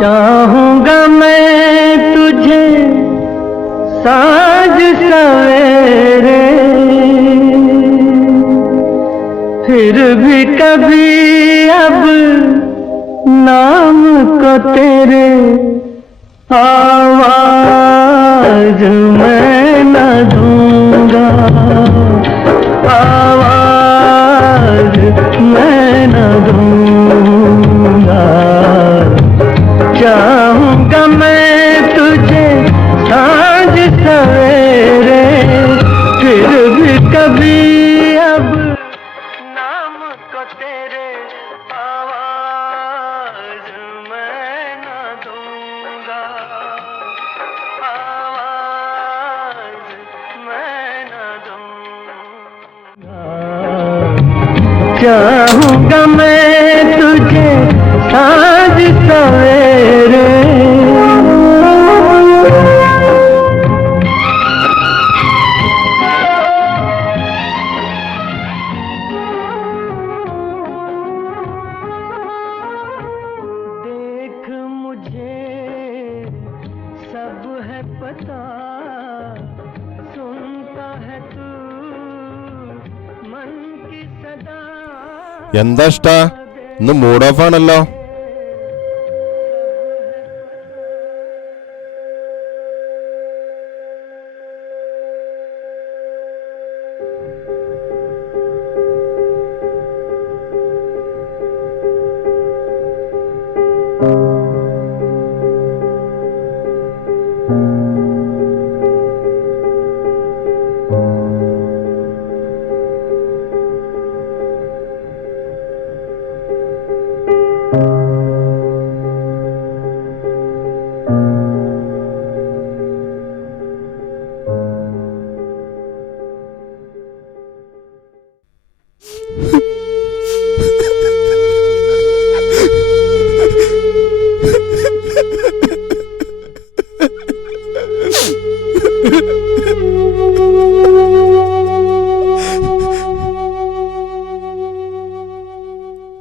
चाहूँगा मैं तुझे साज सवेरे फिर भी कभी अब नाम को तेरे आवाज़ में चाहूँगा मैं तुझे साँझ सवेरे, फिर भी कभी अब नाम को तेरे आवाज़ मैं न दूँगा। आवाज़ मैं न दूँगा। चाहूँगा मैं എന്താ ഇഷ്ട? ഇന്ന് മൂഡ് ഓഫ് ആണല്ലോ.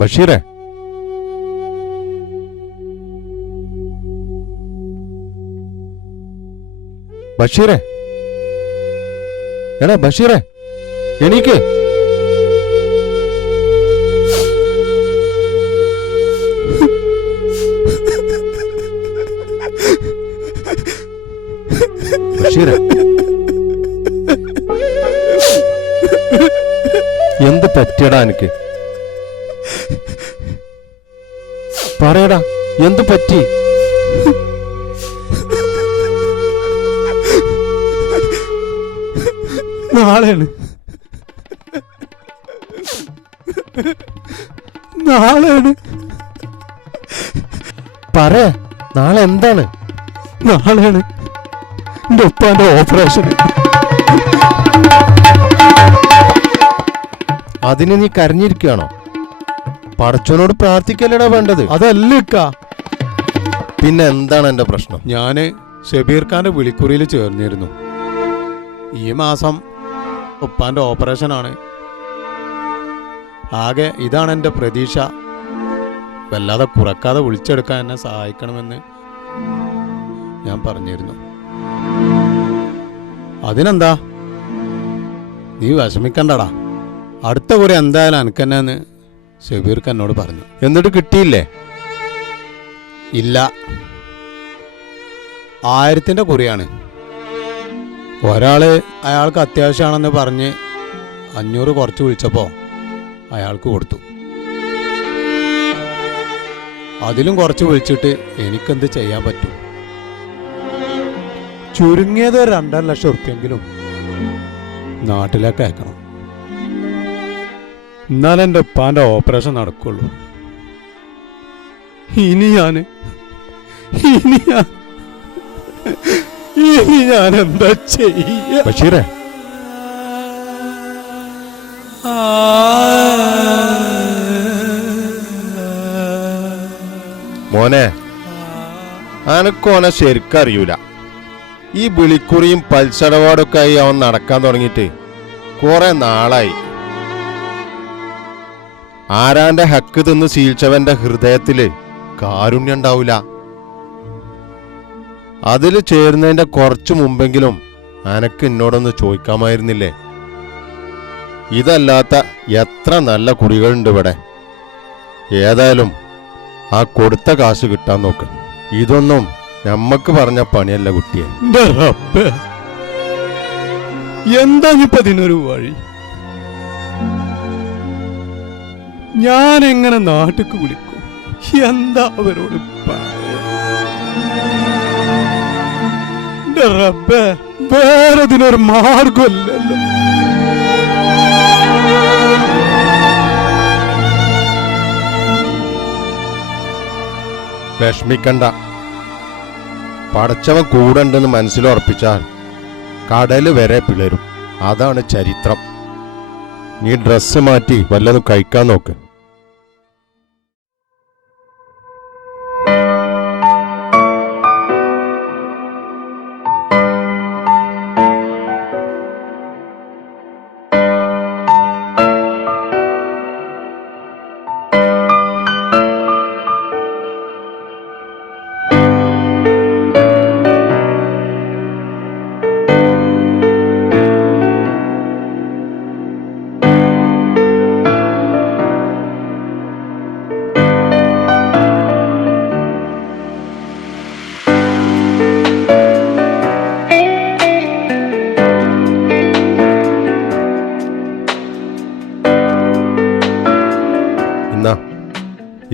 ബഷീറേ. ബഷീറേ. എടാ ബഷീറേ എണീക്ക്. ബഷീറേ. എന്ത് പറ്റിയടാ എനിക്ക്? പറയടാ എന്തു പറ്റി? നാളെയാണ്. നാളെയാണ്. പറ നാളെ എന്താണ്? നാളെയാണ് എന്റെ ഒപ്പാന്റെ ഓപ്പറേഷൻ അതിന് നീ കരഞ്ഞിരിക്കുകയാണോ പടച്ചോനോട് പ്രാർത്ഥിക്കല്ലേടാ വേണ്ടത്? അതല്ല പിന്നെ എന്താണ് എന്റെ പ്രശ്നം? ഞാൻ ഷബീർ ഖാന്റെ വിളിക്കുറിയിൽ ചേർന്നിരുന്നു. ഈ മാസം ഉപ്പാന്റെ ഓപ്പറേഷൻ ആണ് ആകെ ഇതാണ് എന്റെ പ്രതീക്ഷ. വല്ലാതെ കുറക്കാതെ വിളിച്ചെടുക്കാൻ എന്നെ സഹായിക്കണമെന്ന് ഞാൻ പറഞ്ഞിരുന്നു. അതിനെന്താ? നീ വിഷമിക്കണ്ടടാ. അടുത്ത കുറി എന്തായാലും അനക്കെന്നു ഷബീർ ഖാൻ എന്നോട് പറഞ്ഞു. എന്നിട്ട് കിട്ടിയില്ലേ? ഇല്ല. ആയിരത്തിന്റെ കുറിയാണ്. ഒരാൾ അയാൾക്ക് അത്യാവശ്യമാണെന്ന് പറഞ്ഞ് അഞ്ഞൂറ് കുറച്ച് വിളിച്ചപ്പോൾ അയാൾക്ക് കൊടുത്തു. അതിലും കുറച്ച് വിളിച്ചിട്ട് എനിക്കെന്ത് ചെയ്യാൻ പറ്റും? ചുരുങ്ങിയത് രണ്ടര ലക്ഷം ഉറുപ്പ്യെങ്കിലും നാട്ടിലേക്ക് അയക്കണം. എന്നാലും എന്റെ ഉപ്പാന്റെ ഓപ്പറേഷൻ നടക്കുള്ളൂ. ഇനി ഞാൻ ഇനി ഞാൻ ഇനി ഞാൻ എന്താ ചെയ്യ? ബഷീറേ. മോനെ അനക്കോനെ ശരിക്കറിയൂല ഈ വിളിക്കുറിയും പൽസടപാടൊക്കെ ആയി അവൻ നടക്കാൻ തുടങ്ങിയിട്ട് കുറെ നാളായി. ആരാന്റെ ഹക്ക് തിന്ന് ശീലിച്ചവന്റെ ഹൃദയത്തിൽ കാരുണ്യം ഉണ്ടാവൂല. അതിൽ ചേരുന്നതിന്റെ കുറച്ചു മുമ്പെങ്കിലും അനക്ക് എന്നോടൊന്ന് ചോദിക്കാമായിരുന്നില്ലേ? ഇതല്ലാത്ത എത്ര നല്ല കുടികളുണ്ട് ഇവിടെ. ഏതായാലും ആ കൊടുത്ത കാശ് കിട്ടാൻ നോക്ക്. ഇതൊന്നും നമ്മക്ക് പറഞ്ഞ പണിയല്ല കുട്ടിയെ. എന്താ ഇപ്പൊ വഴി? ഞാൻ എങ്ങനെ നാട്ടിക്ക് വിളിക്കും? എന്താ അവരോട് റബ്ബേ വേറെ ഇതിനൊരു മാർഗമില്ലല്ലോ വിഷമിക്കണ്ട. പടച്ചവൻ കൂടണ്ടെന്ന് മനസ്സിലുറപ്പിച്ചാൽ കടൽ വരെ പിളരും. അതാണ് ചരിത്രം. നീ ഡ്രസ്സ് മാറ്റി വല്ലതും കഴിക്കാൻ നോക്ക്.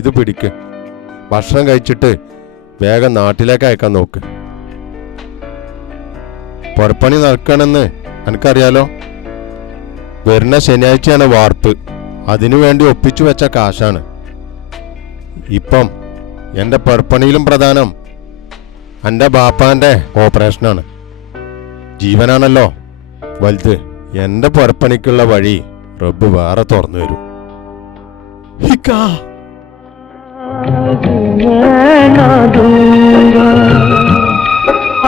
ഇത് പിടിക്ക്. ഭക്ഷണം കഴിച്ചിട്ട് വേഗം നാട്ടിലേക്ക് അയക്കാൻ നോക്ക്. പുറപ്പണി നടക്കണമെന്ന് എനിക്കറിയാലോ വരുന്ന ശനിയാഴ്ചയാണ് വാർപ്പ്. അതിനു വേണ്ടി ഒപ്പിച്ചു വെച്ച കാശാണ്. ഇപ്പം എന്റെ പുറപ്പണിയിലും പ്രധാനം എന്റെ ബാപ്പാന്റെ ഓപ്പറേഷനാണ്. ജീവനാണല്ലോ. വലുത് എന്റെ പുറപ്പണിക്കുള്ള വഴി റബ്ബ് വേറെ തുറന്നു തരും. दूंगा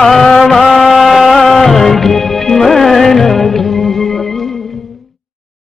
आवाज